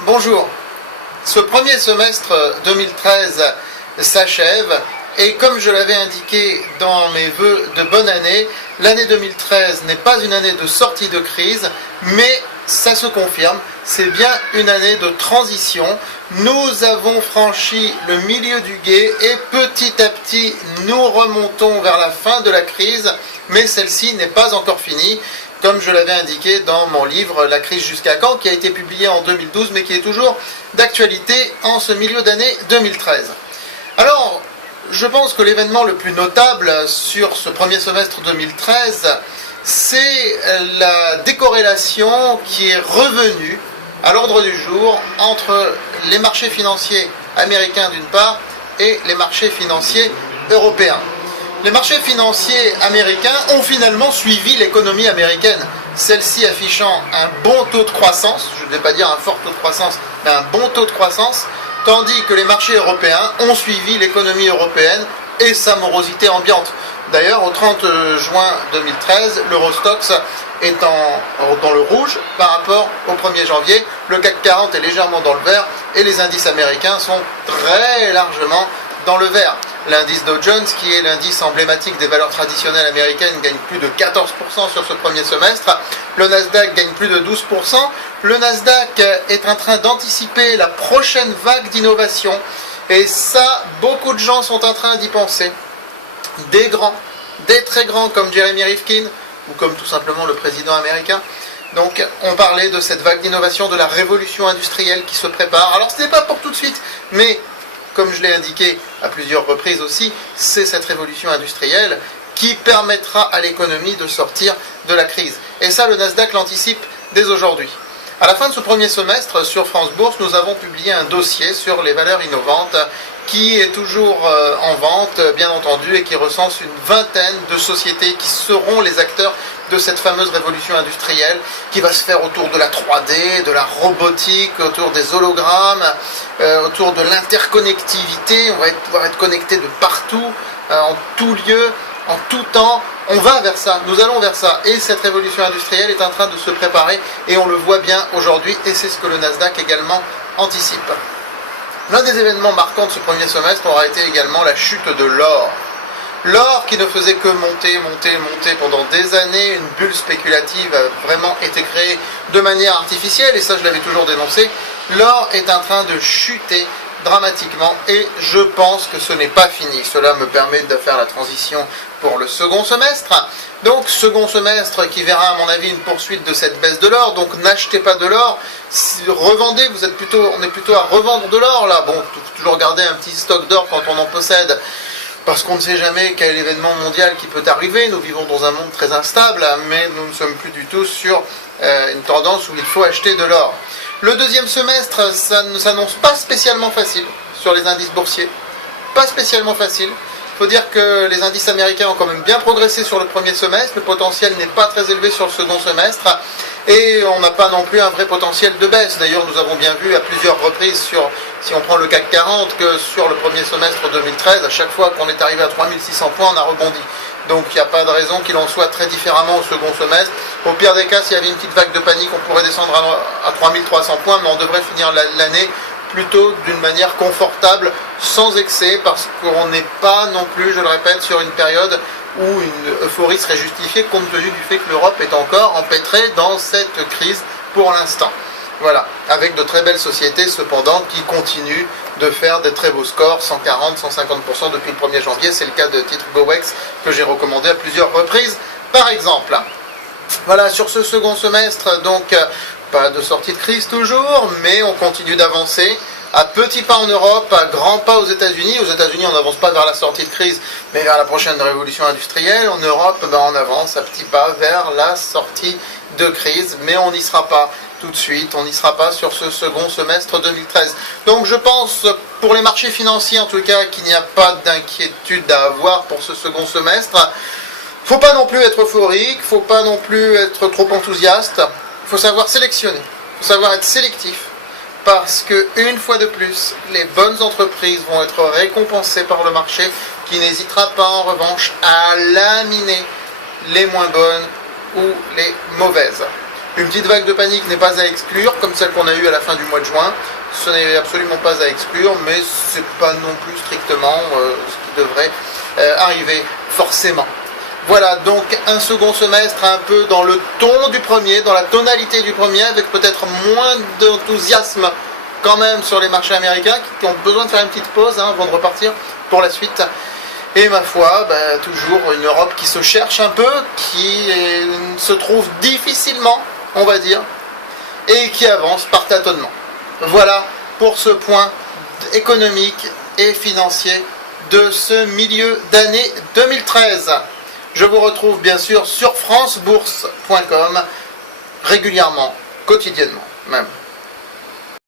Bonjour. Ce premier semestre 2013 s'achève et comme je l'avais indiqué dans mes vœux de bonne année, l'année 2013 n'est pas une année de sortie de crise, mais ça se confirme, c'est bien une année de transition. Nous avons franchi le milieu du gué et petit à petit nous remontons vers la fin de la crise, mais celle-ci n'est pas encore finie. Comme je l'avais indiqué dans mon livre « La crise jusqu'à quand ?», qui a été publié en 2012, mais qui est toujours d'actualité en ce milieu d'année 2013. Alors, je pense que l'événement le plus notable sur ce premier semestre 2013, c'est la décorrélation qui est revenue à l'ordre du jour entre les marchés financiers américains d'une part et les marchés financiers européens. Les marchés financiers américains ont finalement suivi l'économie américaine, celle-ci affichant un bon taux de croissance, je ne vais pas dire un fort taux de croissance, mais un bon taux de croissance, tandis que les marchés européens ont suivi l'économie européenne et sa morosité ambiante. D'ailleurs, au 30 juin 2013, l'Eurostoxx est dans le rouge par rapport au 1er janvier, le CAC 40 est légèrement dans le vert et les indices américains sont très largement dans le vert. L'indice Dow Jones, qui est l'indice emblématique des valeurs traditionnelles américaines, gagne plus de 14% sur ce premier semestre. Le Nasdaq gagne plus de 12%. Le Nasdaq est en train d'anticiper la prochaine vague d'innovation. Et ça, beaucoup de gens sont en train d'y penser. Des grands, des très grands comme Jeremy Rifkin, ou comme tout simplement le président américain. Donc, on parlait de cette vague d'innovation, de la révolution industrielle qui se prépare. Alors, ce n'est pas pour tout de suite, mais comme je l'ai indiqué à plusieurs reprises aussi, c'est cette révolution industrielle qui permettra à l'économie de sortir de la crise. Et ça, le Nasdaq l'anticipe dès aujourd'hui. À la fin de ce premier semestre, sur France Bourse, nous avons publié un dossier sur les valeurs innovantes qui est toujours en vente, bien entendu, et qui recense une vingtaine de sociétés qui seront les acteurs de cette fameuse révolution industrielle qui va se faire autour de la 3D, de la robotique, autour des hologrammes, autour de l'interconnectivité. On va pouvoir être connecté de partout, en tout lieu, en tout temps. On va vers ça, nous allons vers ça. Et cette révolution industrielle est en train de se préparer et on le voit bien aujourd'hui et c'est ce que le Nasdaq également anticipe. L'un des événements marquants de ce premier semestre aura été également la chute de l'or. L'or qui ne faisait que monter pendant des années, une bulle spéculative a vraiment été créée de manière artificielle, et ça je l'avais toujours dénoncé. L'or est en train de chuter dramatiquement et je pense que ce n'est pas fini. Cela me permet de faire la transition pour le second semestre. Donc second semestre qui verra à mon avis une poursuite de cette baisse de l'or. Donc n'achetez pas de l'or, revendez, on est plutôt à revendre de l'or là. Bon, toujours garder un petit stock d'or quand on en possède, parce qu'on ne sait jamais quel événement mondial qui peut arriver. Nous vivons dans un monde très instable, mais nous ne sommes plus du tout sur une tendance où il faut acheter de l'or. Le deuxième semestre, ça ne s'annonce pas spécialement facile sur les indices boursiers. Pas spécialement facile. Il faut dire que les indices américains ont quand même bien progressé sur le premier semestre. Le potentiel n'est pas très élevé sur le second semestre. Et on n'a pas non plus un vrai potentiel de baisse. D'ailleurs, nous avons bien vu à plusieurs reprises, si on prend le CAC 40, que sur le premier semestre 2013, à chaque fois qu'on est arrivé à 3600 points, on a rebondi. Donc il n'y a pas de raison qu'il en soit très différemment au second semestre. Au pire des cas, s'il y avait une petite vague de panique, on pourrait descendre à 3300 points, mais on devrait finir l'année plutôt d'une manière confortable, sans excès, parce qu'on n'est pas non plus, je le répète, sur une période où une euphorie serait justifiée compte tenu du fait que l'Europe est encore empêtrée dans cette crise pour l'instant. Voilà, avec de très belles sociétés cependant qui continuent de faire des très beaux scores, 140, 150% depuis le 1er janvier, c'est le cas de titre GoEx que j'ai recommandé à plusieurs reprises par exemple. Voilà, sur ce second semestre, donc pas de sortie de crise toujours, mais on continue d'avancer. À petits pas en Europe, à grands pas aux États-Unis. Aux États-Unis, on n'avance pas vers la sortie de crise, mais vers la prochaine révolution industrielle. En Europe, on avance à petits pas vers la sortie de crise, mais on n'y sera pas tout de suite. On n'y sera pas sur ce second semestre 2013. Donc je pense, pour les marchés financiers en tout cas, qu'il n'y a pas d'inquiétude à avoir pour ce second semestre. Il ne faut pas non plus être euphorique, il ne faut pas non plus être trop enthousiaste. Il faut savoir sélectionner, il faut savoir être sélectif. Parce que, une fois de plus, les bonnes entreprises vont être récompensées par le marché qui n'hésitera pas en revanche à laminer les moins bonnes ou les mauvaises. Une petite vague de panique n'est pas à exclure, comme celle qu'on a eue à la fin du mois de juin. Ce n'est absolument pas à exclure, mais ce n'est pas non plus strictement ce qui devrait arriver forcément. Voilà, donc un second semestre un peu dans le ton du premier, dans la tonalité du premier, avec peut-être moins d'enthousiasme quand même sur les marchés américains, qui ont besoin de faire une petite pause avant de repartir pour la suite. Et ma foi, toujours une Europe qui se cherche un peu, qui se trouve difficilement, on va dire, et qui avance par tâtonnement. Voilà pour ce point économique et financier de ce milieu d'année 2013. Je vous retrouve bien sûr sur francebourse.com régulièrement, quotidiennement même.